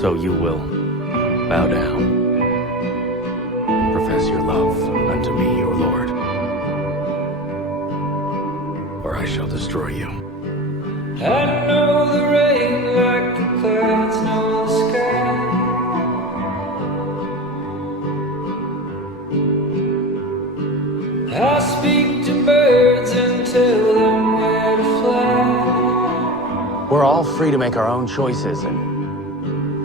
So you will bow down, profess your love unto me, your Lord, or I shall destroy you. I know the rain like the clouds know the sky. I speak to birds and tell them where to fly. We're all free to make our own choices and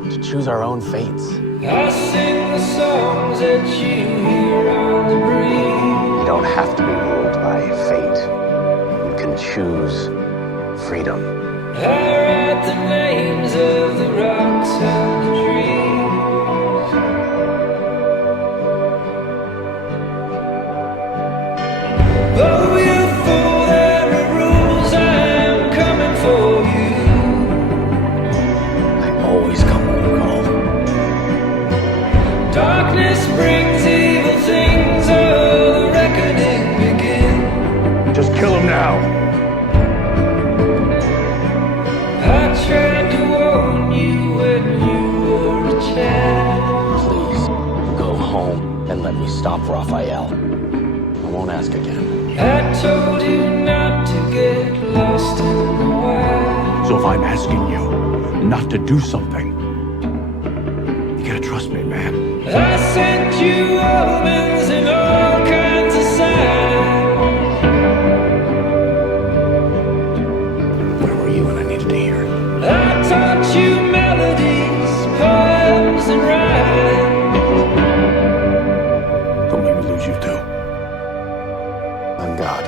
to choose our own fates. I sing the songs that you hear on the breeze. You don't have to be ruled by fate. You can choose freedom. I write the names of the rocks and the trees. Oh, you fool, there are rules, I'm coming for you. I always come when you call. Darkness brings evil things, oh, the reckoning begins. Just kill him now. I tried to warn you when you were a child. Please, go home and let me stop Raphael. I won't ask again. I told you not to get lost in the wild. So if I'm asking you not to do something, you gotta trust me, man. I sent you omens and all kinds of signs. Where were you when I needed to hear it? I taught you melodies, poems, and rhymes. Don't make me lose you too. I'm God.